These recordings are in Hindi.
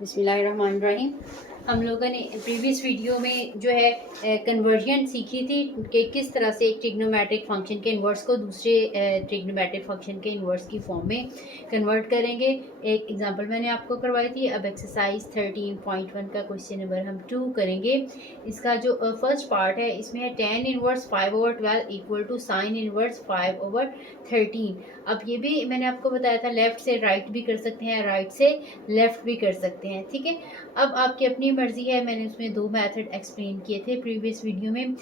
बिस्मिल्लाहिर्रहमानिर्रहीम। हम लोगों ने प्रीवियस वीडियो में जो है कन्वर्जन सीखी थी कि किस तरह से एक ट्रिग्नोमेट्रिक फंक्शन के इन्वर्स को दूसरे ट्रिग्नोमेट्रिक फंक्शन के इन्वर्स की फॉर्म में कन्वर्ट करेंगे। एक एग्जांपल मैंने आपको करवाई थी। अब एक्सरसाइज 13.1 का क्वेश्चन नंबर हम 2 करेंगे। इसका जो फर्स्ट पार्ट है इसमें है tan inverse 5/12 equal to sine inverse 5/13। अब ये भी मैंने आपको बताया था, लेफ्ट से राइट भी कर सकते हैं, राइट से लेफ्ट भी कर सकते हैं। ठीक है, अब आपकी अपनी मर्जी है। मैंने उसमें 2 मेथड एक्सप्लेन किए थे प्रीवियस वीडियो में।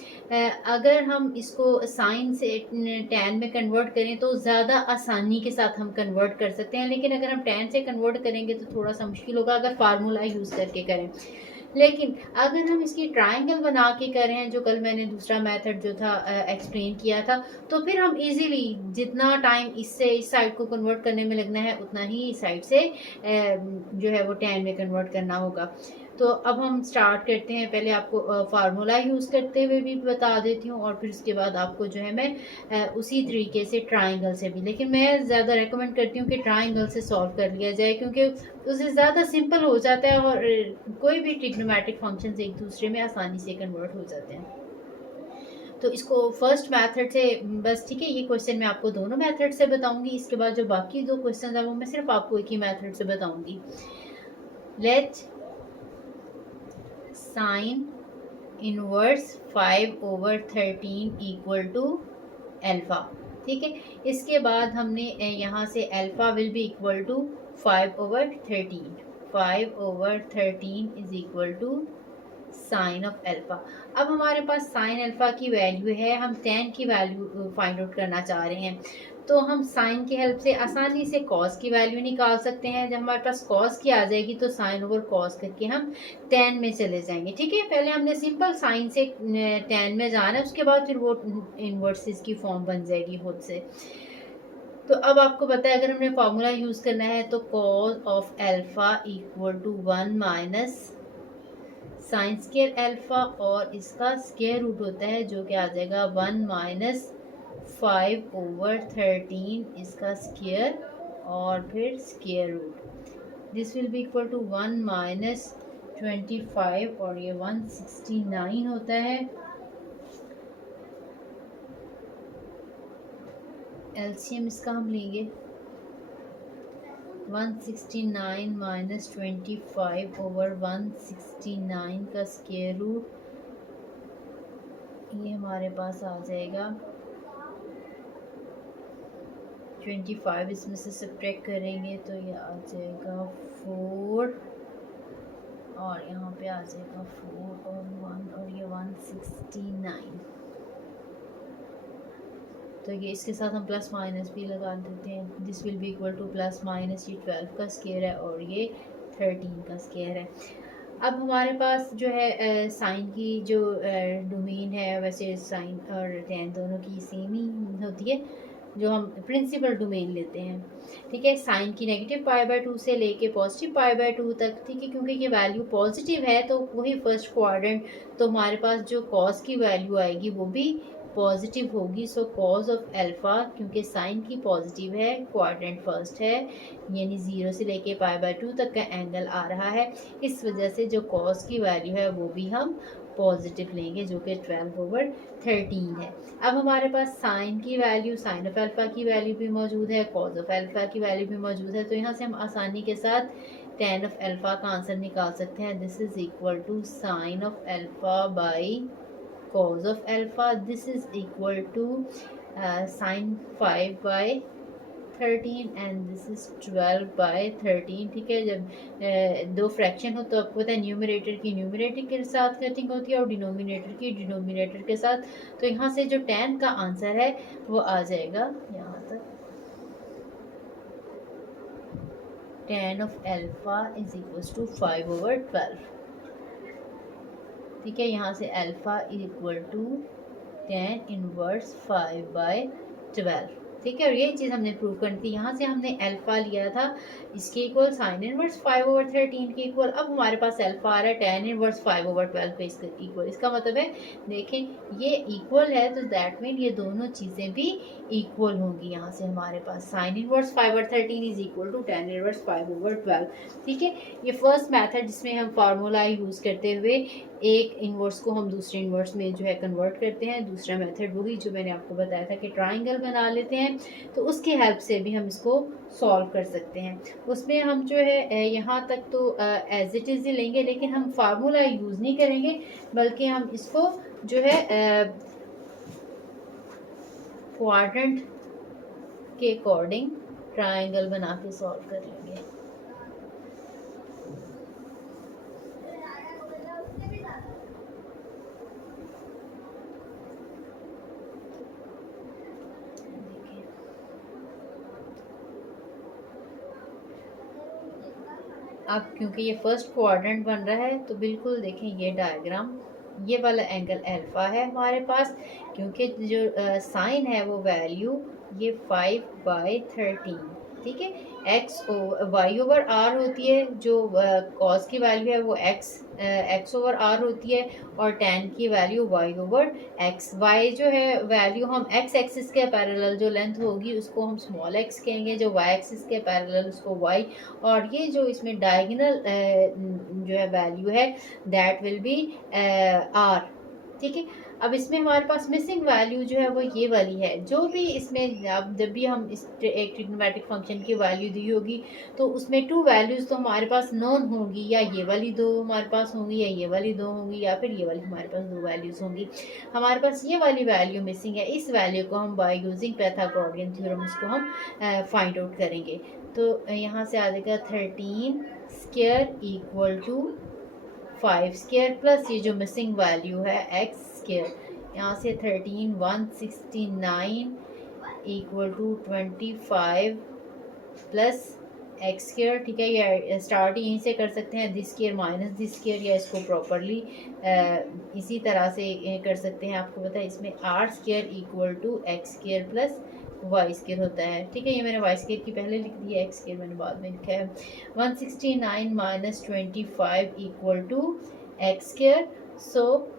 अगर हम इसको साइन से टैन में कन्वर्ट करें तो ज़्यादा आसानी के साथ हम कन्वर्ट कर सकते हैं, लेकिन अगर हम टैन से कन्वर्ट करेंगे तो थोड़ा सा मुश्किल होगा अगर फार्मूला यूज़ करके करें। लेकिन अगर हम इसकी ट्रायंगल बना के कर रहे हैं, जो कल मैंने दूसरा मेथड जो था एक्सप्लेन किया था, तो फिर हम इजीली जितना टाइम इससे इस साइड को कन्वर्ट करने में लगना है उतना ही इस साइड से जो है वो टैन में कन्वर्ट करना होगा। तो अब हम स्टार्ट करते हैं। पहले आपको फार्मूला यूज़ करते हुए भी बता देती हूँ और फिर उसके बाद आपको जो है मैं उसी तरीके से ट्राइंगल से भी, लेकिन मैं ज़्यादा रेकमेंड करती हूँ कि ट्राइंगल से सॉल्व कर लिया जाए, क्योंकि उससे ज़्यादा सिंपल हो जाता है और कोई भी ट्रिग्नोमेट्रिक फंक्शंस एक दूसरे में आसानी से कन्वर्ट हो जाते हैं। तो इसको फर्स्ट मेथड से बस, ठीक है, ये क्वेश्चन मैं आपको दोनों मेथड से बताऊंगी। इसके बाद जो बाकी 2 क्वेश्चन है वो मैं सिर्फ आपको एक ही मेथड से बताऊंगी। Let sine inverse 5/13 equal to alpha. ठीक है, इसके बाद हमने यहाँ से alpha will be equal to 5/13। 5/13 is equal to sine of alpha. अब हमारे पास साइन अल्फा की वैल्यू है, हम tan की वैल्यू फाइंड आउट करना चाह रहे हैं, तो हम साइन की हेल्प से आसानी से कॉस की वैल्यू निकाल सकते हैं। जब हमारे पास कॉस की आ जाएगी तो साइन ओवर कॉस करके हम tan में चले जाएंगे। ठीक है, पहले हमने सिंपल साइन से tan में जाना है, उसके बाद फिर वो इनवर्सेस की फॉर्म बन जाएगी खुद से। तो अब आपको पता है अगर हमने फॉर्मूला यूज करना है तो cos of alpha equal to 1 minus sine square alpha, और इसका स्केयर रूट होता है जो कि आ जाएगा 1 माइनस 5/13 इसका स्केयर और फिर square root. This will be equal to 1 minus 25 और ये 169 होता है। एलसीएम इसका हम लेंगे 169 माइनस 25 ओवर 169 का स्केयर रूट, ये हमारे पास आ जाएगा 25। इसमें से सब्ट्रैक्ट करेंगे तो ये आ जाएगा 4 और यहाँ पे आ जाएगा 4 और 1 और ये 169। तो ये इसके साथ हम प्लस माइनस भी लगा देते हैं। This will be equal two plus minus, ये 12 का स्केयर है और ये 13 का स्केयर है। अब हमारे पास जो है साइन की जो डोमेन है, वैसे साइन और टैन दोनों की सेम ही होती है जो हम प्रिंसिपल डोमेन लेते हैं। ठीक है, साइन की नेगेटिव π/2 से लेके पॉजिटिव π/2 तक। ठीक है, क्योंकि ये वैल्यू पॉजिटिव है तो वही फर्स्ट क्वाड्रेंट, तो हमारे पास जो कॉस की वैल्यू आएगी वो भी पॉजिटिव होगी। सो कॉस ऑफ अल्फा, क्योंकि साइन की पॉजिटिव है, क्वाड्रेंट फर्स्ट है, यानी 0 से लेके π/2 तक का एंगल आ रहा है, इस वजह से जो कॉस की वैल्यू है वो भी हम पॉजिटिव लेंगे जो कि 12/13 है। अब हमारे पास साइन की वैल्यू, साइन ऑफ अल्फा की वैल्यू भी मौजूद है, कॉस ऑफ अल्फा की वैल्यू भी मौजूद है, तो यहाँ से हम आसानी के साथ tan ऑफ अल्फा का आंसर निकाल सकते हैं। This is equal to sine of alpha by cos of alpha. This is equal to sin 5/13 and this is 12/13। ठीक है, जब दो फ्रैक्शन हो तो आपको पता है न्यूमरेटर की न्यूमरेटर के साथ कटिंग होती है और डिनोमिनेटर की डिनोमिनेटर के साथ। तो यहाँ से जो tan का आंसर है वो आ जाएगा यहाँ तक, tan of alpha is equals to 5/12। ठीक है, यहाँ से alpha equal to tan inverse 5/12। ठीक है। और ये चीज़ हमने प्रूव करनी थी। यहाँ से हमने अल्फा लिया था इसके इक्वल साइन इनवर्स 5/13 के इक्वल। अब हमारे पास अल्फा आ रहा है tan इनवर्स 5/12 के इसके इक्वल। इसका मतलब है देखें ये इक्वल है तो दैट मीन ये दोनों चीज़ें भी इक्वल होंगी। यहाँ से हमारे पास sine inverse 5/13 is equal to tan inverse 5/12। ठीक है, ये फर्स्ट मेथड जिसमें हम फार्मूला यूज़ करते हुए एक इन्वर्स को हम दूसरे इन्वर्स में जो है कन्वर्ट करते हैं। दूसरा मेथड वही जो मैंने आपको बताया था कि ट्राइंगल बना लेते हैं, तो उसकी हेल्प से भी हम इसको सॉल्व कर सकते हैं। उसमें हम जो है यहाँ तक तो एज इट इज़ ही लेंगे, लेकिन हम फार्मूला यूज़ नहीं करेंगे, बल्कि हम इसको जो है क्वाड्रेंट के अकॉर्डिंग ट्राइंगल बना के सॉल्व कर लेंगे। अब क्योंकि ये फर्स्ट क्वाड्रेंट बन रहा है तो बिल्कुल देखें ये डायग्राम, ये वाला एंगल अल्फा है हमारे पास, क्योंकि जो साइन है वो वैल्यू ये 5/13, ठीक है। एक्स वाई ओवर आर होती है, जो कॉस की वैल्यू है वो एक्स ओवर आर होती है, और टेन की value y over x. Y जो है वैल्यू हम एक्स एक्सिस के पैरेलल जो लेंथ होगी उसको हम स्मॉल एक्स कहेंगे, जो वाई एक्सिस के पैरेलल उसको वाई, और ये जो इसमें डायगोनल जो है वैल्यू है दैट विल बी आर, ठीक है। अब इसमें हमारे पास मिसिंग वैल्यू जो है वो ये वाली है। जो भी इसमें अब जब भी हम इस एक ट्रिग्नोमेट्रिक फंक्शन की वैल्यू दी होगी तो उसमें टू वैल्यूज़ तो हमारे पास नॉन होंगी, या ये वाली दो हमारे पास होंगी, या ये वाली दो होंगी, या फिर ये वाली हमारे पास दो वैल्यूज़ होंगी। हमारे पास ये वाली वैल्यू मिसिंग है। इस वैल्यू को हम बाय यूजिंग पाइथागोरियन थ्योरम इसको हम फाइंड आउट करेंगे। तो यहाँ से आ जाएगा 13 square equal to 5 square plus ये जो मिसिंग वैल्यू है x स्क्वायर, यहाँ से 13 169 equal to 25 plus x square, ठीक है। या स्टार्ट यहीं से कर सकते हैं, this square minus this square, या इसको प्रॉपरली इसी तरह से कर सकते हैं। आपको पता है इसमें r square equal to x square plus y square होता है, ठीक है। ये मैंने वाई स्क्वायर की पहले लिख दी है, एक्स स्क्वायर मैंने बाद में लिखा है। 169 minus 25 equal to x square. So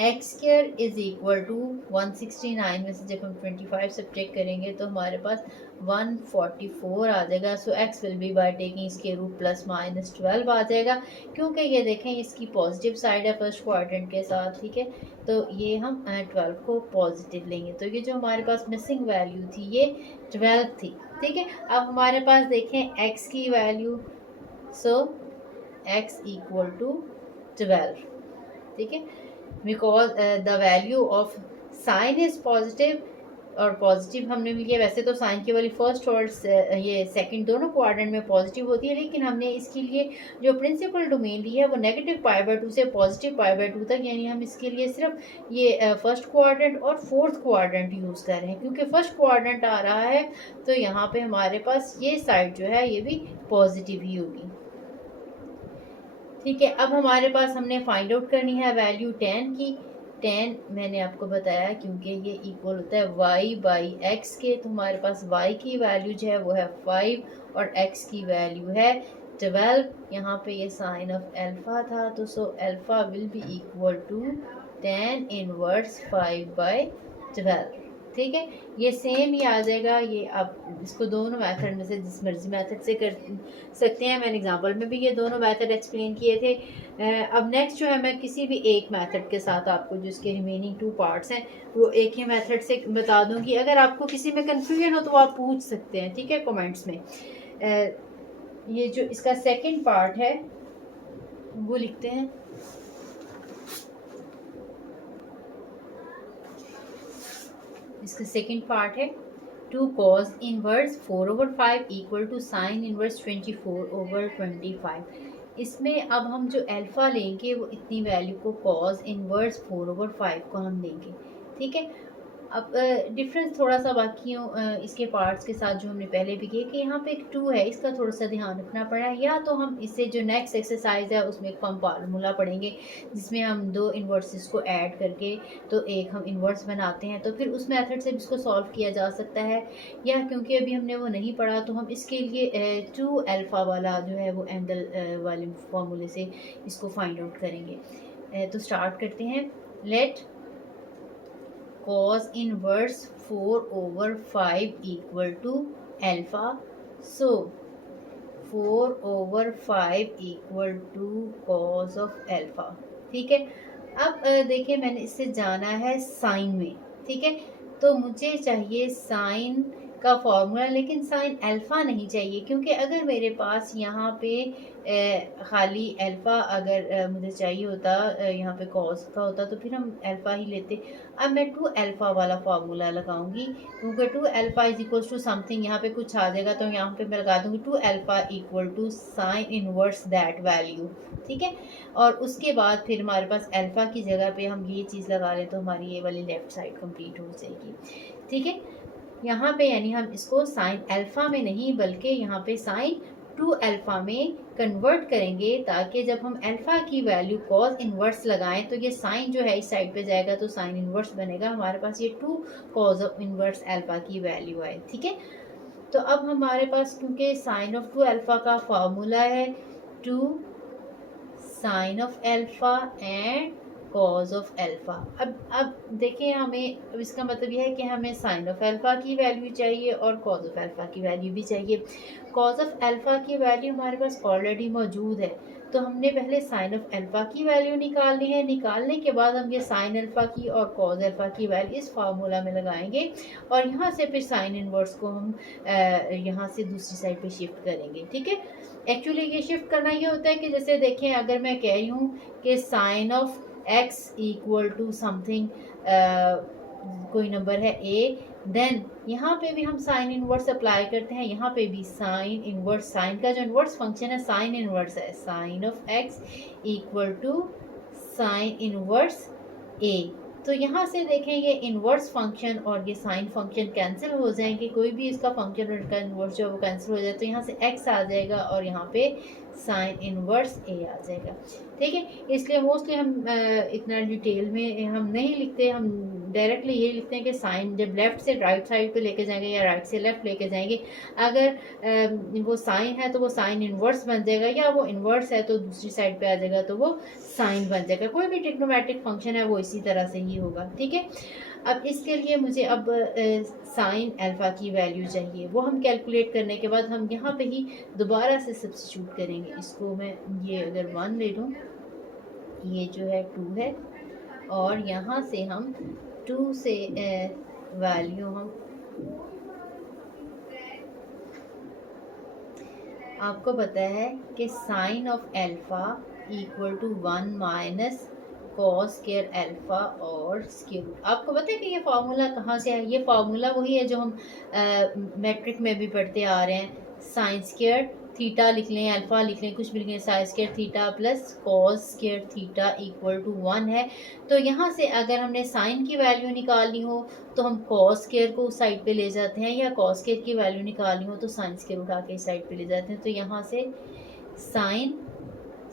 x square is equal to 169 में से जब हम 25 सब्ट्रैक्ट करेंगे तो हमारे पास 144 आ जाएगा। So X will be by taking इसके रूट प्लस माइनस 12 आ जाएगा, क्योंकि ये देखें इसकी पॉजिटिव साइड है फर्स्ट क्वाड्रेंट के साथ, ठीक है। तो ये हम 12 को पॉजिटिव लेंगे, तो ये जो हमारे पास मिसिंग वैल्यू थी ये 12 थी, ठीक है। अब हमारे पास देखें एक्स की value, so x equal to 12, ठीक है, because the value of sine is positive, और पॉजिटिव हमने लिया। वैसे तो साइन की वाली फर्स्ट और ये सेकंड दोनों क्वाड्रेंट में पॉजिटिव होती है, लेकिन हमने इसके लिए जो प्रिंसिपल डोमेन ली है वो नेगेटिव π/2 से पॉजिटिव π/2 तक, यानी हम इसके लिए सिर्फ ये फर्स्ट क्वाड्रेंट और फोर्थ क्वाड्रेंट यूज़ कर रहे हैं, क्योंकि फर्स्ट क्वाड्रेंट आ रहा है तो यहाँ पे हमारे पास ये साइड जो है ये भी पॉजिटिव ही होगी, ठीक है। अब हमारे पास हमने फाइंड आउट करनी है वैल्यू 10 की। 10 मैंने आपको बताया क्योंकि ये इक्वल होता है y/x के, तो हमारे पास y की वैल्यू जो है वो है 5 और x की वैल्यू है 12। यहाँ पे ये साइन ऑफ अल्फा था, तो so alpha will be equal to 10 inverse 5/12, ठीक है। ये सेम ही आ जाएगा। ये आप इसको दोनों मेथड में से जिस मर्जी मेथड से कर सकते हैं। मैंने एग्जांपल में भी ये दोनों मेथड एक्सप्लेन किए थे। अब नेक्स्ट जो है मैं किसी भी एक मेथड के साथ आपको जो इसके रिमेनिंग 2 पार्ट्स हैं वो एक ही मेथड से बता दूंगी। अगर आपको किसी में कन्फ्यूजन हो तो आप पूछ सकते हैं, ठीक है, कमेंट्स में। ये जो इसका सेकेंड पार्ट है वो लिखते हैं। इसका सेकेंड पार्ट है 2 cos inverse 4/5 equal to sine inverse 24/25। इसमें अब हम जो अल्फ़ा लेंगे वो इतनी वैल्यू को cos इनवर्स 4/5 को हम लेंगे, ठीक है। अब डिफरेंस थोड़ा सा बाकी इसके पार्ट्स के साथ जो हमने पहले भी किए कि यहाँ पे एक 2 है, इसका थोड़ा सा ध्यान रखना पड़ा है। या तो हम इससे जो नेक्स्ट एक्सरसाइज है उसमें एक फार्मूला पढ़ेंगे जिसमें हम 2 इन्वर्सेस को ऐड करके तो एक हम इन्वर्स बनाते हैं, तो फिर उस मेथड से भी इसको सॉल्व किया जा सकता है। या क्योंकि अभी हमने वो नहीं पढ़ा तो हम इसके लिए 2 अल्फ़ा वाला जो है वो एंगल वाले फार्मूले से इसको फाइंड आउट करेंगे। तो स्टार्ट करते हैं। Let cos inverse 4/5 equal to alpha. So 4/5 equal to cos of alpha। ठीक है। अब देखिए मैंने इससे जाना है साइन में। ठीक है, तो मुझे चाहिए साइन का फॉर्मूला, लेकिन साइन अल्फ़ा नहीं चाहिए, क्योंकि अगर मेरे पास यहाँ पे खाली अल्फ़ा अगर मुझे चाहिए होता, यहाँ पे कॉस का होता, तो फिर हम अल्फ़ा ही लेते। अब मैं 2 अल्फ़ा वाला फार्मूला लगाऊंगी, क्योंकि 2 alpha is equal to something, यहाँ पे कुछ आ जाएगा तो यहाँ पे मैं लगा दूंगी 2 alpha equal to sine inverse that value. ठीक है, और उसके बाद फिर हमारे पास अल्फ़ा की जगह पे हम ये चीज़ लगा लें तो हमारी ये वाली लेफ़्ट साइड कंप्लीट हो जाएगी। ठीक है, यहाँ पे यानी हम इसको साइन अल्फ़ा में नहीं बल्कि यहाँ पे साइन 2 अल्फ़ा में कन्वर्ट करेंगे, ताकि जब हम अल्फ़ा की वैल्यू कॉस इनवर्स लगाएं तो ये साइन जो है इस साइड पे जाएगा तो साइन इनवर्स बनेगा, हमारे पास ये 2 कॉस ऑफ इनवर्स अल्फ़ा की वैल्यू आए। ठीक है, तो अब हमारे पास क्योंकि साइन ऑफ 2 अल्फ़ा का फार्मूला है 2 sine of alpha and cos of alpha. अब देखिए हमें, अब इसका मतलब यह है कि हमें साइन ऑफ अल्फ़ा की वैल्यू चाहिए और कॉज ऑफ अल्फ़ा की वैल्यू भी चाहिए। कॉज ऑफ अल्फ़ा की वैल्यू हमारे पास ऑलरेडी मौजूद है, तो हमने पहले साइन ऑफ अल्फ़ा की वैल्यू निकालनी है। निकालने के बाद हम ये साइन अल्फ़ा की और कॉज अल्फ़ा की वैल्यू इस फार्मूला में लगाएंगे और यहाँ से फिर साइन इनवर्स को हम यहाँ से दूसरी साइड पे शिफ्ट करेंगे। ठीक है, एक्चुअली ये शिफ्ट करना ये होता है कि जैसे देखें, अगर मैं कह रही हूँ कि sine of x equal to something कोई नंबर है a, देन यहाँ पे भी हम साइन इनवर्स अप्लाई करते हैं। यहाँ पे भी साइन इनवर्स, साइन का जो इनवर्स फंक्शन है साइन इनवर्स है, sine of x equal to sine inverse a। तो यहाँ से देखें ये इनवर्स फंक्शन और ये साइन फंक्शन कैंसिल हो जाएंगे, कोई भी इसका फंक्शन और इसका इनवर्स जो है वो कैंसिल हो जाए, तो यहाँ से x आ जाएगा और यहाँ पे साइन इनवर्स a आ जाएगा। ठीक है, इसलिए मोस्टली हम इतना डिटेल में हम नहीं लिखते, हम डायरेक्टली ये लिखते हैं कि साइन जब लेफ़्ट से राइट साइड पे लेके जाएंगे या राइट से लेफ़्ट लेके जाएंगे, अगर वो साइन है तो वो साइन इनवर्स बन जाएगा, या वो इनवर्स है तो दूसरी साइड पे आ जाएगा तो वो साइन बन जाएगा। कोई भी ट्रिग्नोमेट्रिक फंक्शन है वो इसी तरह से ही होगा। ठीक है, अब इसके लिए मुझे अब साइन अल्फ़ा की वैल्यू चाहिए, वो हम कैलकुलेट करने के बाद हम यहाँ पे ही दोबारा से सब्स्टिट्यूट करेंगे। इसको मैं ये अगर 1 ले लूँ, ये जो है 2 है, और यहाँ से हम 2 से वैल्यू हम, आपको पता है कि sine of alpha equal to 1 minus cos square alpha और स्क्वायर रूट। आपको पता है कि ये फार्मूला कहाँ से है? ये फार्मूला वही है जो हम मैट्रिक में भी पढ़ते आ रहे हैं, साइन स्क्वायर थीटा लिख लें, अल्फ़ा लिख लें, कुछ भी लिख लें, sine square theta plus cos square theta equal to 1 है। तो यहाँ से अगर हमने साइन की वैल्यू निकालनी हो तो हम कॉस स्क्वायर को उस साइड पे ले जाते हैं, या कॉस स्क्वायर की वैल्यू निकालनी हो तो साइन स्क्वायर उठा के इस साइड पे ले जाते हैं। तो यहाँ से sine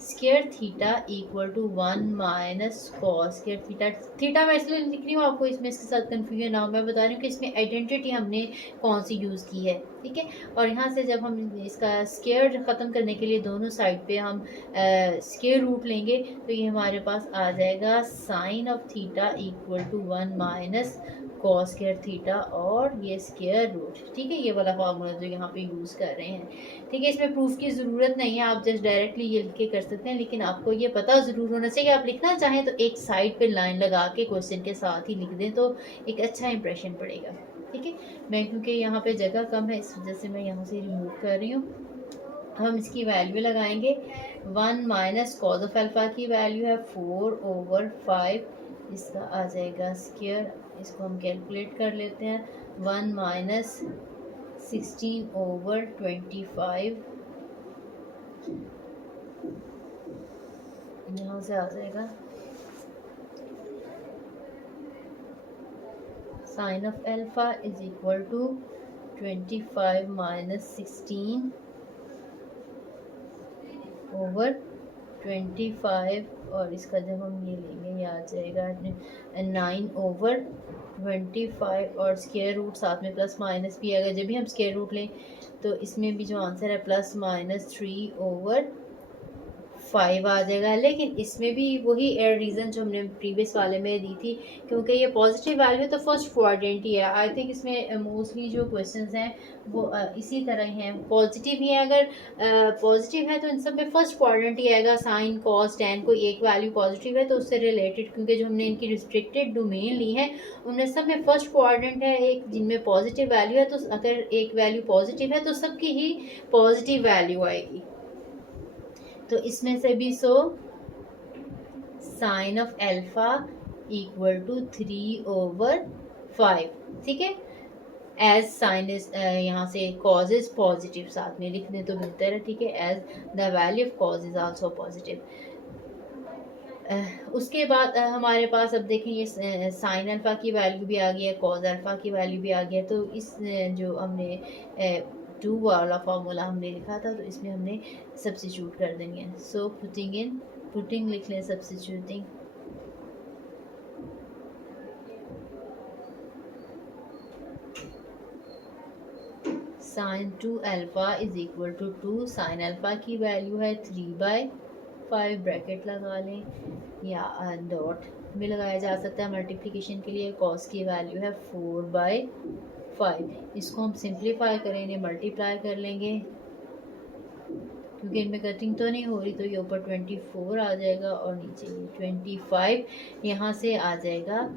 square theta equal to 1 minus cos square theta. Theta मैं इसलिए लिख रही हूँ, आपको इसमें इसके साथ कन्फ्यूजन ना हो, मैं बता रही हूँ कि इसमें आइडेंटिटी हमने कौन सी यूज़ की है। ठीक है, और यहाँ से जब हम इसका स्क्वायर ख़त्म करने के लिए दोनों साइड पे हम स्क्वायर रूट लेंगे तो ये हमारे पास आ जाएगा sine of theta equal to 1 minus cos square theta और ये स्क्वायर रूट। ठीक है, ये वाला फार्मूला जो यहाँ पे यूज़ कर रहे हैं। ठीक है, इसमें प्रूफ की ज़रूरत नहीं है, आप जस्ट डायरेक्टली ये लिख के कर सकते हैं, लेकिन आपको ये पता ज़रूर होना चाहिए। आप लिखना चाहें तो एक साइड पे लाइन लगा के क्वेश्चन के साथ ही लिख दें तो एक अच्छा इंप्रेशन पड़ेगा। ठीक है, मैं क्योंकि यहाँ पे जगह कम है इस वजह से मैं यहाँ से रिमूव कर रही हूँ। हम इसकी वैल्यू लगाएंगे, 1 माइनस कॉस ऑफ अल्फ़ा की वैल्यू है 4/5, इसका आ जाएगा स्क्वायर, इसको हम कैलकुलेट कर लेते हैं, 1 माइनस 16/25, यहाँ से आ जाएगा sine of alpha is equal to 25 minus 16 over 25, और इसका जब हम ये लेंगे ये आ जाएगा 9 ओवर 25, और स्क्वायर रूट साथ में प्लस माइनस भी आएगा। जब भी हम स्क्वायर रूट लें तो इसमें भी जो आंसर है प्लस माइनस 3 ओवर 5 आ जाएगा। लेकिन इसमें भी वही रीज़न जो हमने प्रीवियस वाले में दी थी, क्योंकि ये पॉजिटिव वैल्यू तो फर्स्ट क्वाड्रेंट ही है। आई थिंक इसमें मोस्टली जो क्वेश्चंस हैं वो इसी तरह ही हैं, पॉजिटिव ही है। अगर पॉजिटिव है तो इन सब में फर्स्ट क्वाड्रेंट ही आएगा। साइन कॉस टेन कोई एक वैल्यू पॉजिटिव है तो उससे रिलेटेड, क्योंकि जो हमने इनकी रिस्ट्रिक्टेड डोमेन ली है उनमें सब में फर्स्ट क्वाड्रेंट है एक जिनमें पॉजिटिव वैल्यू है। तो अगर एक वैल्यू पॉजिटिव है तो सबकी ही पॉजिटिव वैल्यू आएगी। तो इसमें से भी sine of alpha equal to 3 over 5, ठीक है। एज साइन इज यहाँ से कॉज इज पॉजिटिव साथ में लिखने तो बेहतर है, ठीक है। As the value of cos is also positive. उसके बाद हमारे पास अब देखें ये साइन अल्फा की वैल्यू भी आ गई है, कॉज अल्फा की वैल्यू भी आ गई है। तो इस जो हमने 2 वाला फार्मूला हमने लिखा था तो इसमें हमने सब्स्टिट्यूट कर देंगे। सो पुटिंग लिख लें, substituting sine 2 alpha is equal to 2, sine alpha की वैल्यू है 3/5, ब्रैकेट लगा लें या डॉट में लगाया जा सकता है मल्टीप्लिकेशन के लिए। कॉस की वैल्यू है 4/5। इसको हम सिंप्लीफाई करेंगे, मल्टीप्लाई कर लेंगे, क्योंकि इनमें कटिंग तो नहीं हो रही तो ये ऊपर 24 आ जाएगा और नीचे ये 25। यहाँ से आ जाएगा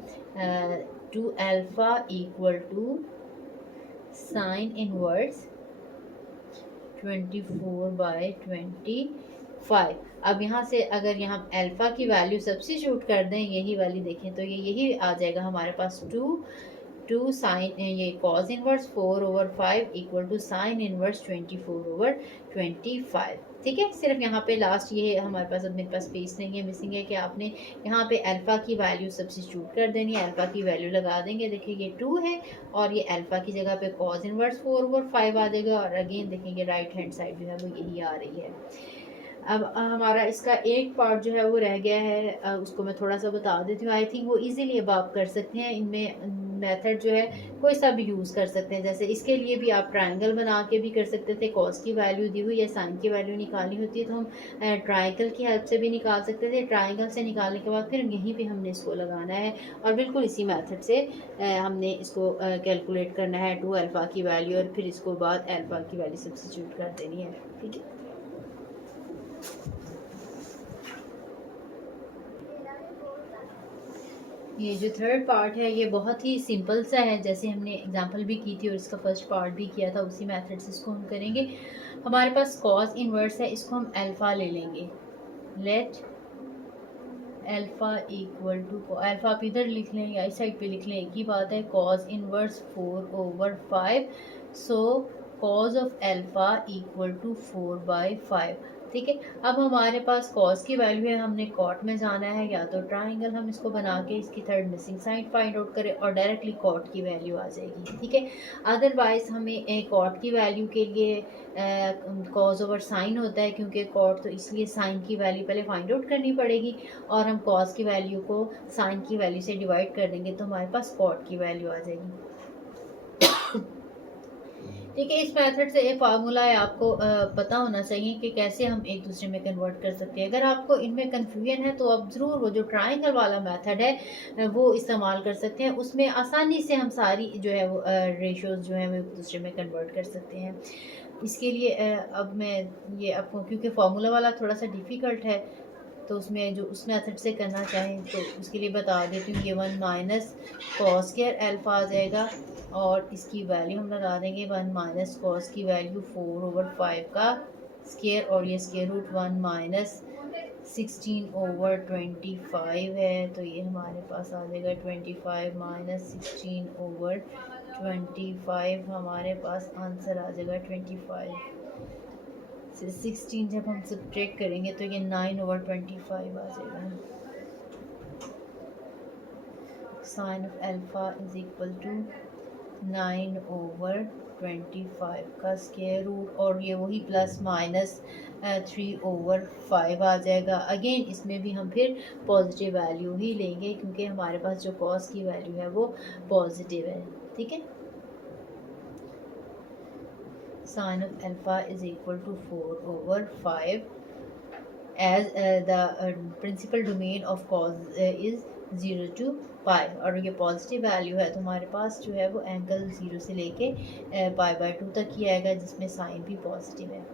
2 alpha equal to sine inverse 24/25। अब यहाँ से अगर यहाँ अल्फा की वैल्यू सब्स्टिट्यूट कर दें, यही वाली देखें तो ये यही आ जाएगा हमारे पास 2 साइन ये cos inverse 4/5 equal to sine inverse 24/25, ठीक है। सिर्फ यहाँ पे लास्ट ये हमारे पास अब मेरे पास स्पेस नहीं है, मिसिंग है कि आपने यहाँ पे अल्फ़ा की वैल्यू सब्स्टिट्यूट कर देनी है। अल्फ़ा की वैल्यू लगा देंगे, देखिए ये 2 है और ये अल्फ़ा की जगह पे कॉज इनवर्स 4/5 आ जाएगा। और अगेन देखेंगे राइट हैंड साइड जो है वो यही आ रही है। अब हमारा इसका एक पार्ट जो है वो रह गया है, उसको मैं थोड़ा सा बता देती हूँ। आई थिंक वो इजीली अब आप कर सकते हैं। इनमें मेथड जो है कोई सा भी यूज़ कर सकते हैं। जैसे इसके लिए भी आप ट्रायंगल बना के भी कर सकते थे। कॉस की वैल्यू दी हुई या साइन की वैल्यू निकालनी होती है तो हम ट्रायंगल की हेल्प से भी निकाल सकते थे। ट्रायंगल से निकालने के बाद फिर यहीं पे हमने इसको लगाना है और बिल्कुल इसी मेथड से हमने इसको कैलकुलेट करना है 2 अल्फ़ा की वैल्यू, और फिर इसको बाद अल्फ़ा की वैल्यू सब्स्टिट्यूट कर देनी है, ठीक है। ये जो थर्ड पार्ट है ये बहुत ही सिंपल सा है, जैसे हमने एग्जांपल भी की थी और इसका फर्स्ट पार्ट भी किया था उसी मेथड से इसको हम करेंगे। हमारे पास कॉस इनवर्स है, इसको हम अल्फ़ा ले लेंगे। Let alpha equal to, alpha आप इधर लिख लें या इस साइड पे लिख लें, एक ही बात है। Cos inverse 4/5, so cos of alpha equal to 4/5, ठीक है। अब हमारे पास कॉस की वैल्यू है, हमने कॉट में जाना है, या तो ट्राइंगल हम इसको बना के इसकी third missing side find out करें और डायरेक्टली कॉट की वैल्यू आ जाएगी, ठीक है। अदरवाइज हमें कॉट की वैल्यू के लिए कॉज ओवर साइन होता है, क्योंकि कॉट तो इसलिए साइन की वैल्यू पहले फाइंड आउट करनी पड़ेगी और हम कॉस की वैल्यू को साइन की वैल्यू से डिवाइड कर देंगे तो हमारे पास कॉट की वैल्यू आ जाएगी, ठीक है। इस मेथड से एक फार्मूला है, आपको पता होना चाहिए कि कैसे हम एक दूसरे में कन्वर्ट कर सकते हैं। अगर आपको इनमें कन्फ्यूजन है तो आप ज़रूर वो जो ट्रायंगल वाला मेथड है वो इस्तेमाल कर सकते हैं। उसमें आसानी से हम सारी जो है वो रेशोज़ जो है वो एक दूसरे में कन्वर्ट कर सकते हैं। इसके लिए अब मैं ये आपको, क्योंकि फार्मूला वाला थोड़ा सा डिफ़िकल्ट है तो उसमें जो उस मेथड से करना चाहें तो उसके लिए बता देती हूँ। ये 1 माइनस कॉस स्क्वायर अल्फ़ा आ जाएगा और इसकी वैल्यू हम लगा देंगे 1 माइनस कॉस की वैल्यू 4/5 का स्क्वायर, और ये स्क्वायर रूट 1 माइनस 16/25 है। तो ये हमारे पास आ जाएगा 25 माइनस 16/25, हमारे पास आंसर आ जाएगा 25 से 16 जब हम सब्ट्रैक्ट करेंगे तो ये 9/25 आ जाएगा। Sine of alpha is equal to 9/25 का स्क्वायर रूट, और ये वही प्लस माइनस 3/5 आ जाएगा। अगेन इसमें भी हम फिर पॉजिटिव वैल्यू ही लेंगे क्योंकि हमारे पास जो कॉस की वैल्यू है वो पॉजिटिव है। ठीक है, sine of alpha is equal to 4/5 as the principal domain of cos is 0 to pi, और ये पॉजिटिव वैल्यू है तो हमारे पास जो है वो एंगल 0 से लेके π/2 तक ही आएगा जिसमें साइन भी पॉजिटिव है।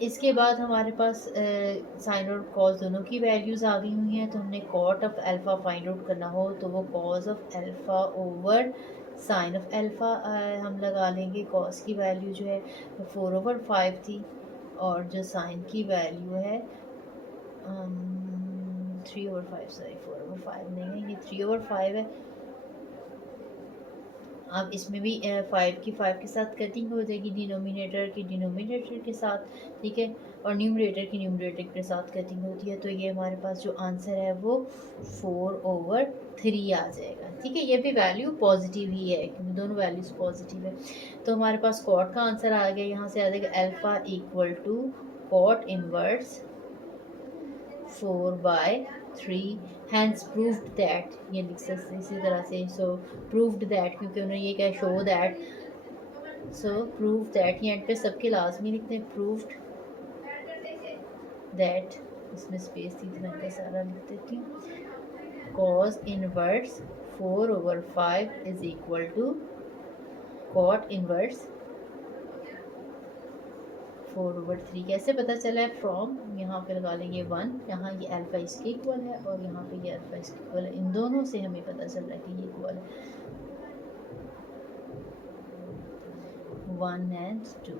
इसके बाद हमारे पास साइन और कॉस दोनों की वैल्यूज़ आ गई हुई हैं, तो हमने cot of alpha find out करना हो तो वो cos of alpha over sine of alpha हम लगा लेंगे। कॉस की वैल्यू जो है 4/5 थी और जो साइन की वैल्यू है 3/5, सॉरी 4/5 नहीं है, ये 3/5 है। अब इसमें भी 5 के साथ कटिंग हो जाएगी, डिनोमिनेटर की डिनोमिनेटर के साथ, ठीक है, और न्यूमरेटर की न्यूमरेटर के साथ कटिंग होती है, तो ये हमारे पास जो आंसर है वो 4/3 आ जाएगा। ठीक है, ये भी वैल्यू पॉजिटिव ही है क्योंकि दोनों वैल्यूज़ पॉजिटिव है। तो हमारे पास कॉट का आंसर आ गया, यहाँ से आ जाएगा alpha equal to cot inverse 4/3, hence proved that, ये लिख सकते इसी तरह से। सो प्रूव्ड दैट, क्योंकि उन्होंने ये क्या show that, so prove that, ये एंड पे सबके लाजमी लिखते हैं प्रूव्ड दैट, इसमें स्पेस थी तो मैं सारा लिख देती हूँ। Cos inverse 4/5 is equal to cot inverse 4/3। कैसे पता चला है? फ्रॉम, यहाँ पे लगा लेंगे 1, यहाँ ये अल्फ़ा इसके इक्वल है और यहाँ पे ये अल्फ़ा इसके इक्वल है, इन दोनों से हमें पता चल रहा है कि ये इक्वल है 1 and 2।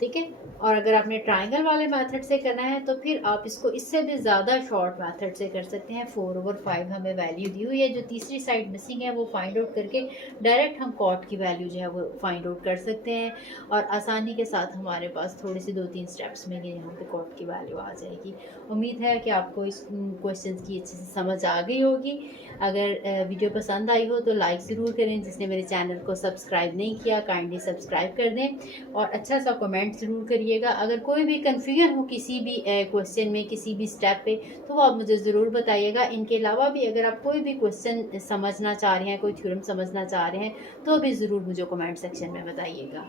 ठीक है, और अगर आपने ट्राइंगल वाले मेथड से करना है तो फिर आप इसको इससे भी ज़्यादा शॉर्ट मेथड से कर सकते हैं। 4/5 हमें वैल्यू दी हुई है, जो तीसरी साइड मिसिंग है वो फाइंड आउट करके डायरेक्ट हम कॉट की वैल्यू जो है वो फाइंड आउट कर सकते हैं, और आसानी के साथ हमारे पास थोड़ी सी 2-3 स्टेप्स में यहाँ पे कॉट की वैल्यू आ जाएगी। उम्मीद है कि आपको इस क्वेश्चन की अच्छे से समझ आ गई होगी। अगर वीडियो पसंद आई हो तो लाइक ज़रूर करें, जिसने मेरे चैनल को सब्सक्राइब नहीं किया काइंडली सब्सक्राइब कर दें, और अच्छा सा कमेंट ज़रूर करिएगा। अगर कोई भी कन्फ्यूजन हो किसी भी क्वेश्चन में, किसी भी स्टेप पे, तो आप मुझे ज़रूर बताइएगा। इनके अलावा भी अगर आप कोई भी क्वेश्चन समझना चाह रहे हैं, कोई थ्योरम समझना चाह रहे हैं, तो भी ज़रूर मुझे कमेंट सेक्शन में बताइएगा।